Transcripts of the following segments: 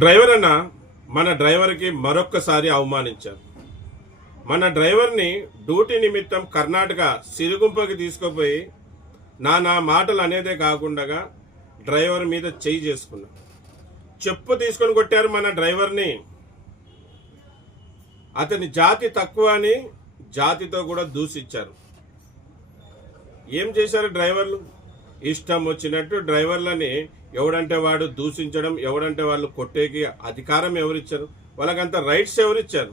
Driver అన్న మన డ్రైవర్కి మరొక్కసారి అవమానించారు. మన డ్రైవర్ని డ్యూటీ నిమిత్తం కర్ణాటక సిరుగుంపకి తీసుకుపోయి నా మాటలు అనేదే కాకుండా డ్రైవర్ మీద చెయ్యి చేసుకున్నారు. చెప్పు తీసుకొని కొట్టారు మన డ్రైవర్ని. అతని జాతి తక్కువ అని జాతితో కూడా దూషించారు. ఏం చేశారు డ్రైవర్లు? ఇష్టం వచ్చినట్టు డ్రైవర్లని ఎవడంటే వాడు దూషించడం, ఎవడంటే వాళ్ళు కొట్టేకి అధికారం ఎవరిచ్చారు? వాళ్ళకంత రైట్స్ ఎవరిచ్చారు?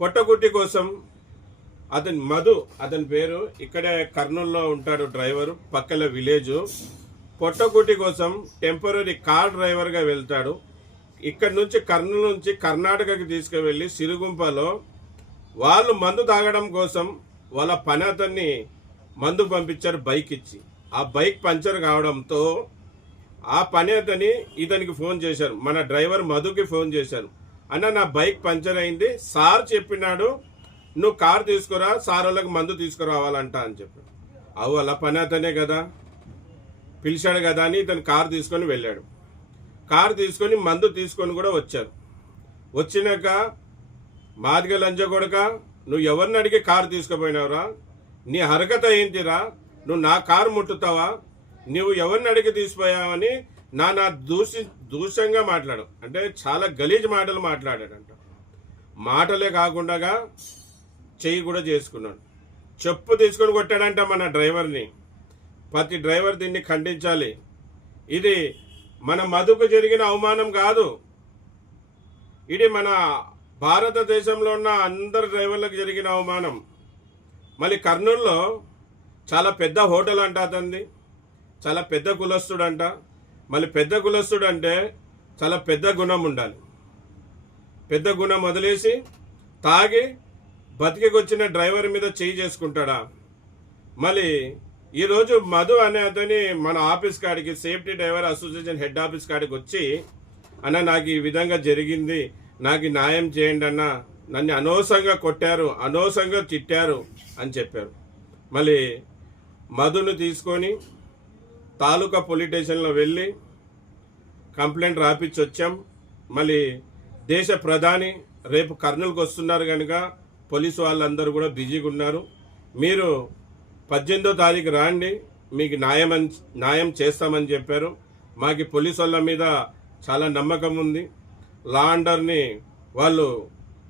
పొట్టకుట్టి కోసం అతని మధు, అతని పేరు, ఇక్కడే కర్నూలులో ఉంటాడు డ్రైవరు, పక్కల విలేజ్. పొట్టకుట్టి కోసం టెంపరీ కార్ డ్రైవర్గా వెళ్తాడు. ఇక్కడ నుంచి కర్నూలు నుంచి కర్ణాటకకి తీసుకువెళ్ళి సిరుగుంపలో వాళ్ళు మందు తాగడం కోసం వాళ్ళ పని అతన్ని మందు పంపించారు బైక్ ఇచ్చి. ఆ బైక్ పంచర్ కావడంతో ఆ పని అతని ఇతనికి ఫోన్ చేశారు, మన డ్రైవర్ మధుకి ఫోన్ చేశారు. అన్న, నా బైక్ పంచర్ అయింది, సార్ చెప్పినాడు నువ్వు కార్ తీసుకురా, సార్ వాళ్ళకి మందు తీసుకురావాలంట అని చెప్పాడు. అవు అలా పని అతనే కదా, పిలిచాడు కదా అని ఇతను కార్ తీసుకొని వెళ్ళాడు. కార్ తీసుకొని మందు తీసుకొని కూడా వచ్చారు. వచ్చినాక మాదిగ లంజ కొడక, నువ్వు ఎవరిని అడిగి కారు తీసుకుపోయినావురా? నీ హరకత ఏంటిరా? నువ్వు నా కారు ముట్టుతావా? నువ్వు ఎవరిని అడిగి తీసిపోయావని నా దూషంగా మాట్లాడు. అంటే చాలా గలీజ్ మాటలు మాట్లాడాడంట. మాటలే కాకుండా చెయ్యి కూడా చేసుకున్నాడు. చెప్పు తీసుకొని కొట్టాడంట మన డ్రైవర్ని. ప్రతి డ్రైవర్ దీన్ని ఖండించాలి. ఇది మన మధుకు జరిగిన అవమానం కాదు, ఇది మన భారతదేశంలో ఉన్న అందరు డ్రైవర్లకు జరిగిన అవమానం. మళ్ళీ కర్నూలులో చాలా పెద్ద హోటల్ అంట అతనిది, చాలా పెద్ద కులస్తుడు అంట. మళ్ళీ పెద్ద కులస్తుడు అంటే చాలా పెద్ద గుణం ఉండాలి. పెద్ద గుణం వదిలేసి తాగి బతికికొచ్చిన డ్రైవర్ మీద చేయి చేసుకుంటాడా? మళ్ళీ ఈరోజు మధు అనే అతని మన ఆఫీస్ కాడికి, safety driver association head office కాడికి వచ్చి, అన్న నాకు ఈ విధంగా జరిగింది, నాకు న్యాయం చేయండి అన్న, నన్ను అనవసరంగా కొట్టారు, అనవసరంగా తిట్టారు అని చెప్పారు. మళ్ళీ మధును తీసుకొని తాలూకా పోలీస్ స్టేషన్లో వెళ్ళి కంప్లైంట్ రాపిచ్చి వచ్చాం. మళ్ళీ దేశ ప్రధాని రేపు కర్నూలుకు వస్తున్నారు కనుక పోలీసు వాళ్ళందరూ కూడా బిజీగా ఉన్నారు. మీరు 18వ తారీఖు రాండి, మీకు న్యాయం చేస్తామని చెప్పారు. మాకు పోలీసు వాళ్ళ మీద చాలా నమ్మకం ఉంది. లా ఆర్డర్ని వాళ్ళు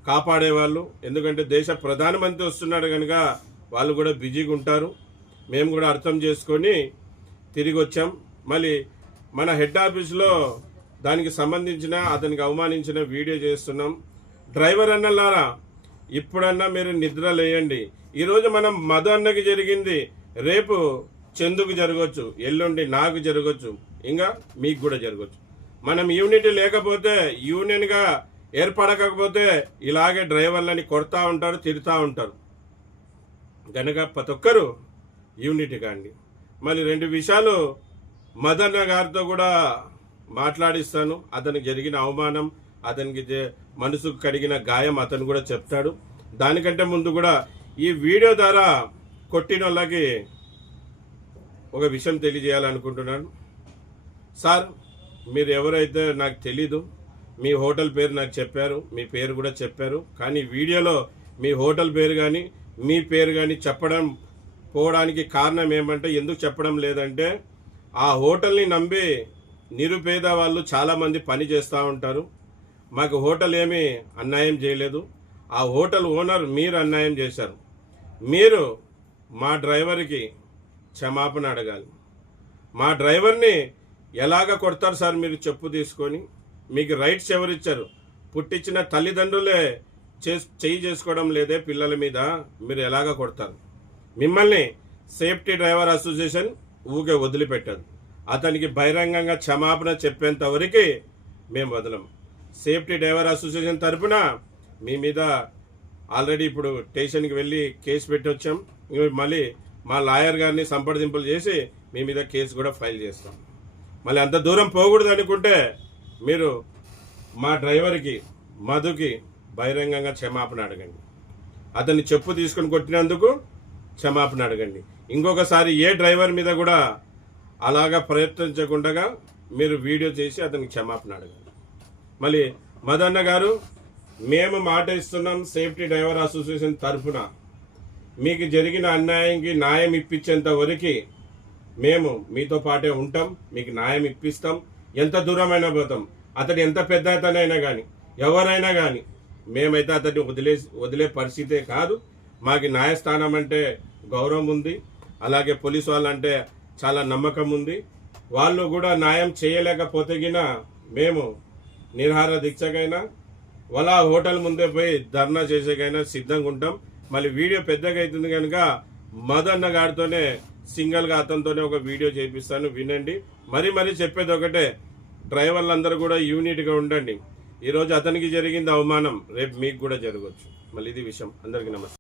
కాపాడేవాళ్ళు. ఎందుకంటే దేశ ప్రధానమంత్రి వస్తున్నాడు కనుక వాళ్ళు కూడా బిజీగా ఉంటారు. మేము కూడా అర్థం చేసుకొని తిరిగి వచ్చాం. మళ్ళీ మన హెడ్ ఆఫీస్లో దానికి సంబంధించిన అతనికి అవమానించిన వీడియో చేస్తున్నాం. డ్రైవర్ అన్నలారా, ఇప్పుడన్నా మీరు నిద్ర లేయండి. ఈరోజు మనం మధు అన్నకి జరిగింది, రేపు చందుకు జరగవచ్చు, ఎల్లుండి నాకు జరగవచ్చు, ఇంకా మీకు కూడా జరగవచ్చు. మనం యూనిటీ లేకపోతే, యూనియన్గా ఏర్పడకపోతే ఇలాగే డ్రైవర్లని కొడతా ఉంటారు, తిడుతూ ఉంటారు. కనుక ప్రతి ఒక్కరు యూనిటీ కాండి. మళ్ళీ 2 విషయాలు మదన్న గారితో కూడా మాట్లాడిస్తాను. అతనికి జరిగిన అవమానం, అతనికి మనసుకు కడిగిన గాయం అతను కూడా చెప్తాడు. దానికంటే ముందు కూడా ఈ వీడియో ద్వారా కొట్టిన వాళ్ళకి ఒక విషయం తెలియజేయాలనుకుంటున్నాను. సార్, మీరు ఎవరైతే నాకు తెలీదు, మీ హోటల్ పేరు నాకు చెప్పారు, మీ పేరు కూడా చెప్పారు. కానీ వీడియోలో మీ హోటల్ పేరు కానీ మీ పేరు కానీ చెప్పడం పోవడానికి కారణం ఏమంటే, ఎందుకు చెప్పడం లేదంటే, ఆ హోటల్ని నమ్మి నిరుపేద వాళ్ళు చాలామంది పని చేస్తూ ఉంటారు. మాకు హోటల్ ఏమీ అన్యాయం చేయలేదు, ఆ హోటల్ ఓనర్ మీరు అన్యాయం చేశారు. మీరు మా డ్రైవర్కి క్షమాపణ అడగాలి. మా డ్రైవర్ని ఎలాగ కొడతారు సార్ మీరు చెప్పు తీసుకొని? మీకు రైట్స్ ఎవరిచ్చారు? పుట్టించిన తల్లిదండ్రులే చెయ్యి చేసుకోవడం లేదే పిల్లల మీద, మీరు ఎలాగ కొడతారు? మిమ్మల్ని సేఫ్టీ డ్రైవర్ అసోసియేషన్ ఊకే వదిలిపెట్టదు. అతనికి బహిరంగంగా క్షమాపణ చెప్పేంత వరకు మేము వదలం. సేఫ్టీ డ్రైవర్ అసోసియేషన్ తరఫున మీ మీద ఆల్రెడీ ఇప్పుడు స్టేషన్కి వెళ్ళి కేసు పెట్టి వచ్చాం. మళ్ళీ మా లాయర్ గారిని సంప్రదింపులు చేసి మీ మీద కేసు కూడా ఫైల్ చేస్తాం. మళ్ళీ అంత దూరం పోకూడదు అనుకుంటే మీరు మా డ్రైవర్కి మధుకి బహిరంగంగా క్షమాపణ అడగండి. అతన్ని చెప్పు తీసుకొని కొట్టినందుకు క్షమాపణ అడగండి. ఇంకొకసారి ఏ డ్రైవర్ మీద కూడా అలాగా ప్రయత్నించకుండా మీరు వీడియో చేసి అతనికి క్షమాపణ అడగండి. మళ్ళీ మదన్న గారు, మేము మాట ఇస్తున్నాం సేఫ్టీ డ్రైవర్ అసోసియేషన్ తరఫున మీకు జరిగిన అన్యాయంకి న్యాయం ఇప్పించేంత వరకు మేము మీతో పాటే ఉంటాం, మీకు న్యాయం ఇప్పిస్తాం, ఎంత దూరమైనా పోతాం. అతడు ఎంత పెద్ద అతనైనా కానీ ఎవరైనా కానీ మేమైతే అతన్ని వదిలే పరిస్థితే కాదు. మాకు న్యాయస్థానం అంటే గౌరవం ఉంది, అలాగే పోలీసు వాళ్ళంటే చాలా నమ్మకం ఉంది. వాళ్ళు కూడా న్యాయం చేయలేకపోతే గినా మేము నిరాహార దీక్షకైనా వాళ్ళ హోటల్ ముందే పోయి ధర్నా చేసేకైనా సిద్ధంగా ఉంటాం. మళ్ళీ వీడియో పెద్దగా అవుతుంది కనుక మదన్న గారితోనే సింగల్గా అతనితోనే ఒక వీడియో చేపిస్తాను, వినండి. మరీ చెప్పేది ఒకటే, డ్రైవర్లందరూ కూడా యూనిట్గా ఉండండి. ఈరోజు అతనికి జరిగింది అవమానం, రేపు మీకు కూడా జరగవచ్చు. మళ్ళీ ఇది విషయం. అందరికీ నమస్తే.